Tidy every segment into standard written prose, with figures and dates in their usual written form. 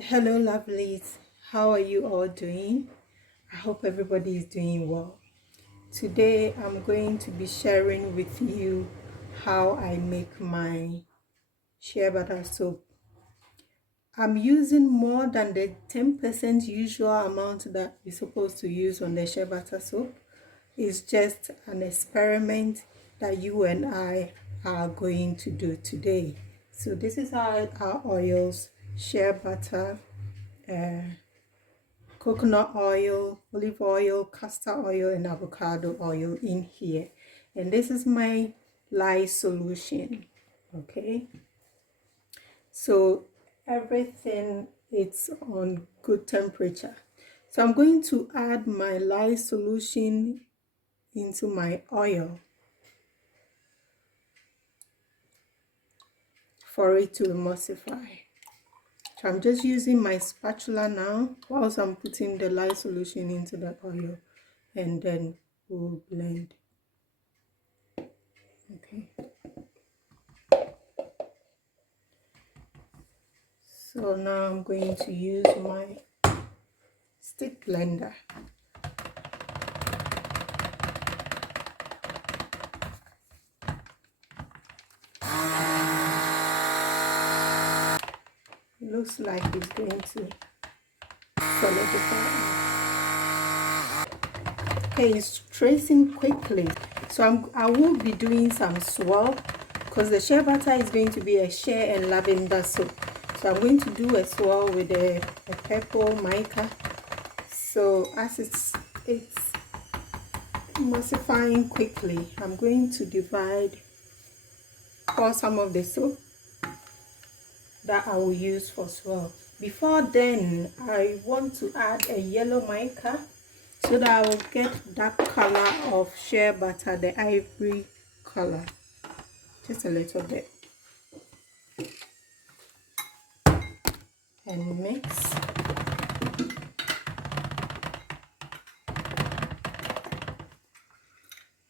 Hello, lovelies. How are you all doing? I hope everybody is doing well. Today, I'm going to be sharing with you how I make my shea butter soap. I'm using more than the 10% usual amount that you're supposed to use on the shea butter soap. It's just an experiment that you and I are going to do today. So this is our oils, shea butter, coconut oil, olive oil, castor oil, and avocado oil in here. And this is my lye solution. Okay, so everything it's on good temperature. So I'm going to add my lye solution into my oil for it to emulsify. So I'm just using my spatula now whilst I'm putting the lye solution into the oil, and then we'll blend. Okay, so now I'm going to use my stick blender. It looks like it's going to solidify. Okay, it's tracing quickly. So I will be doing some swirl because the shea butter is going to be a shea and lavender soap. So I'm going to do a swirl with a purple mica. So as it's emulsifying quickly, I'm going to pour some of the soap that I will use for swirl. Before then, I want to add a yellow mica so that I will get that color of shea butter, the ivory color, just a little bit, and mix.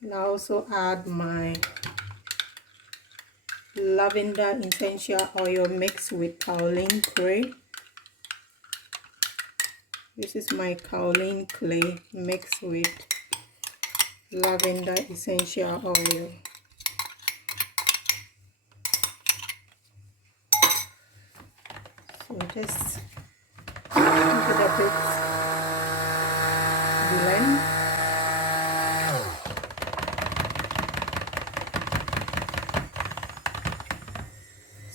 And I also add my lavender essential oil mixed with kaolin clay. This is my kaolin clay mixed with lavender essential oil. So just give it a bit blend.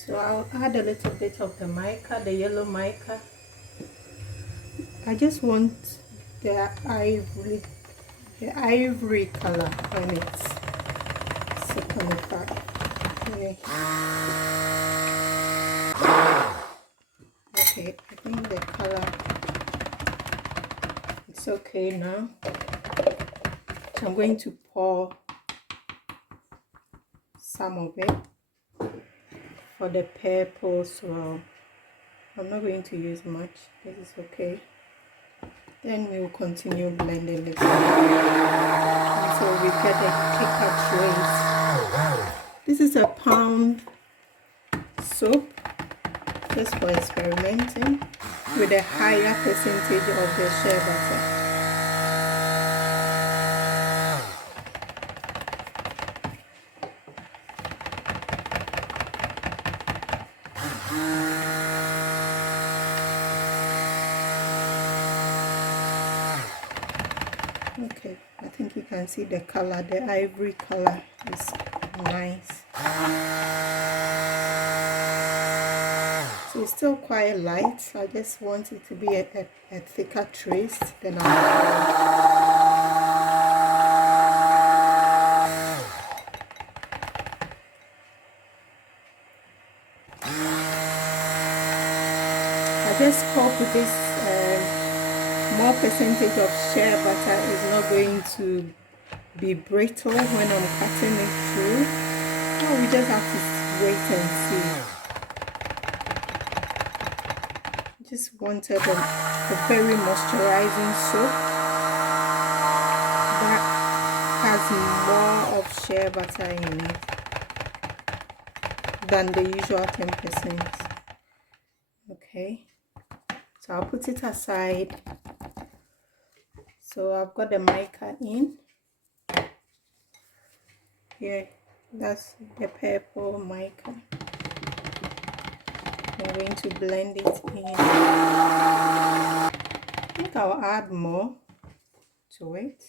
So I'll add a little bit of the mica, the yellow mica. I just want the ivory color when it's saponified. Okay. Okay, I think the color it's okay now. So I'm going to pour some of it for the purple swirl. I'm not going to use much. This is okay. Then we'll continue blending it until we get a thicker trace. This is a pound soap, just for experimenting with a higher percentage of the shea butter. Okay, I think you can see the color, the ivory color is nice. So it's still quite light. I just want it to be a thicker trace. Then I just hope this more percentage of shea butter is not going to be brittle when I'm cutting it through. Oh, we just have to wait and see. Just wanted a very moisturizing soap that has more of shea butter in it than the usual 10%. Okay. So I'll put it aside. So I've got the mica in here. That's the purple mica. I'm going to blend it in. I think I'll add more to it.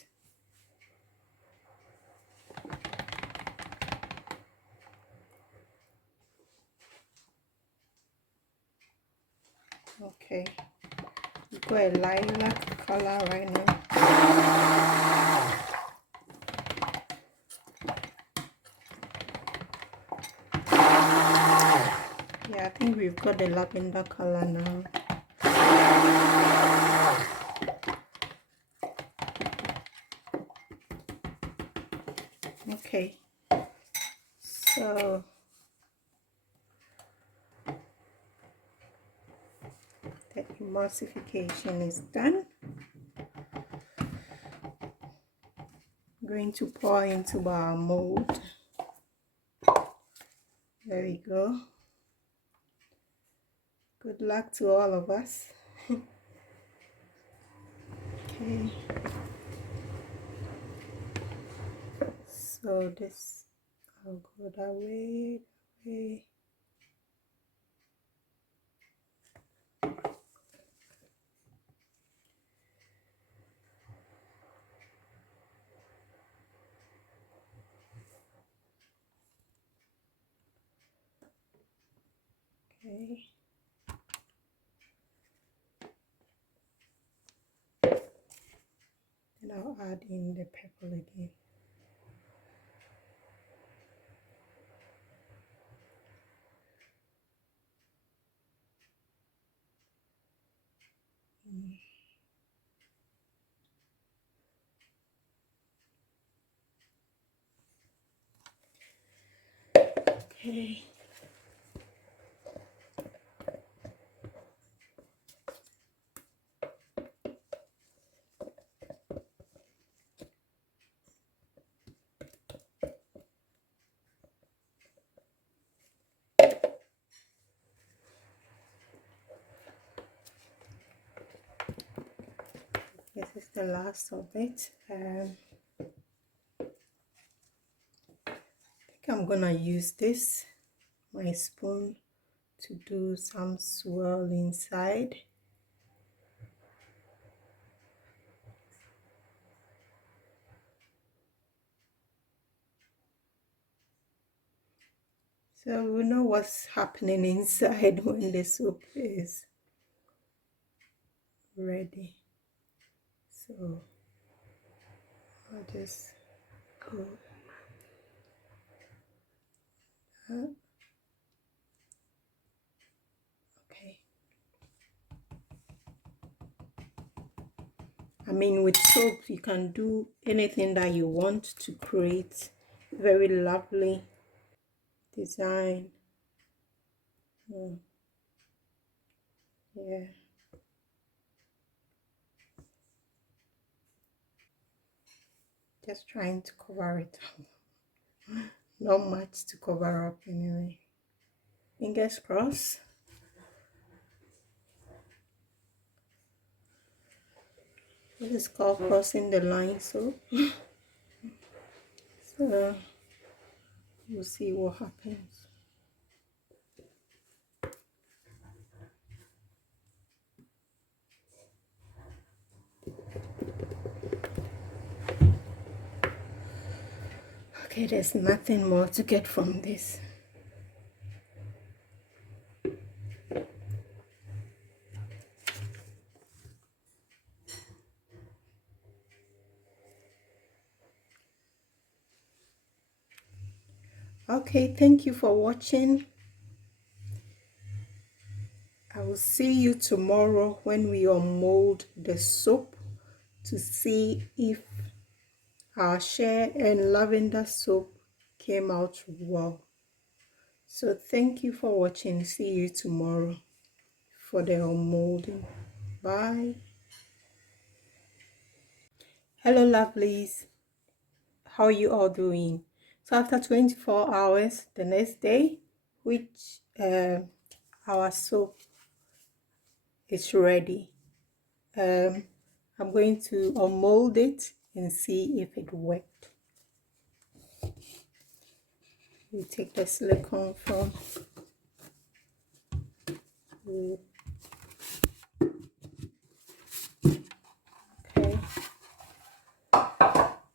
Okay, we've got a lilac color right now. Yeah, I think we've got the lavender color now. Okay, so the emulsification is done. I'm going to pour into our mold. There we go. Good luck to all of us. Okay. So this, I'll go that way. Okay. And I'll add in the purple again. Okay. This is the last of it. I think I'm gonna use this, my spoon, to do some swirl inside. So we know what's happening inside when the soup is ready. So I'll just go. Okay. I mean, with soap, you can do anything that you want to create very lovely design. Yeah. Just trying to cover it up. Not much to cover up anyway. Fingers crossed. This is called crossing the line, so we'll see what happens. Okay, there's nothing more to get from this. Okay, thank you for watching. I will see you tomorrow when we unmold the soap to see if our shea and lavender soap came out well. So thank you for watching. See you tomorrow for the unmolding. Bye. Hello lovelies, how are you all doing? So after 24 hours the next day, which our soap it's ready. I'm going to unmold it and see if it worked. You take the silicone from okay.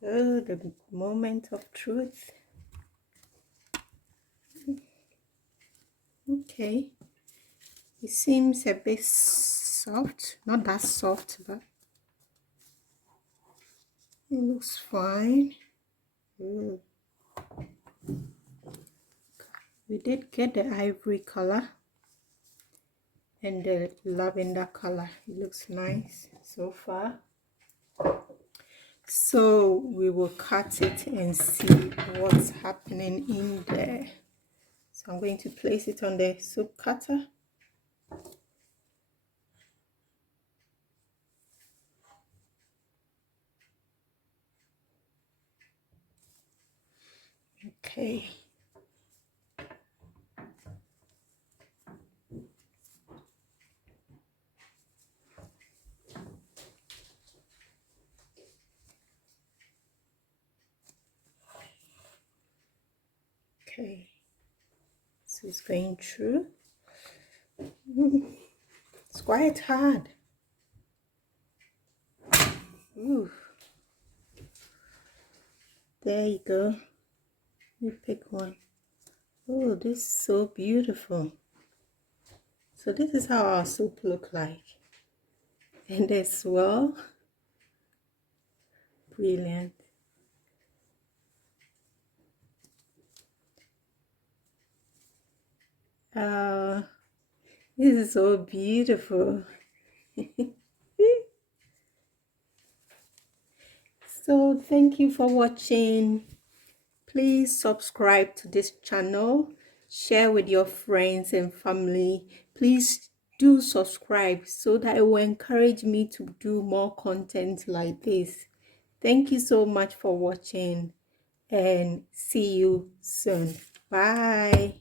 Oh, the moment of truth. Okay, it seems a bit soft, not that soft, but it looks fine. Ooh. We did get the ivory color and the lavender color. It looks nice so far. So we will cut it and see what's happening in there. So I'm going to place it on the soup cutter. Okay. Okay. So it's going through. It's quite hard. Ooh. There you go. You pick one. Oh, this is so beautiful. So this is how our soup look like. And as well, brilliant. This is so beautiful. So thank you for watching. Please subscribe to this channel, share with your friends and family. Please do subscribe so that it will encourage me to do more content like this. Thank you so much for watching and see you soon. Bye.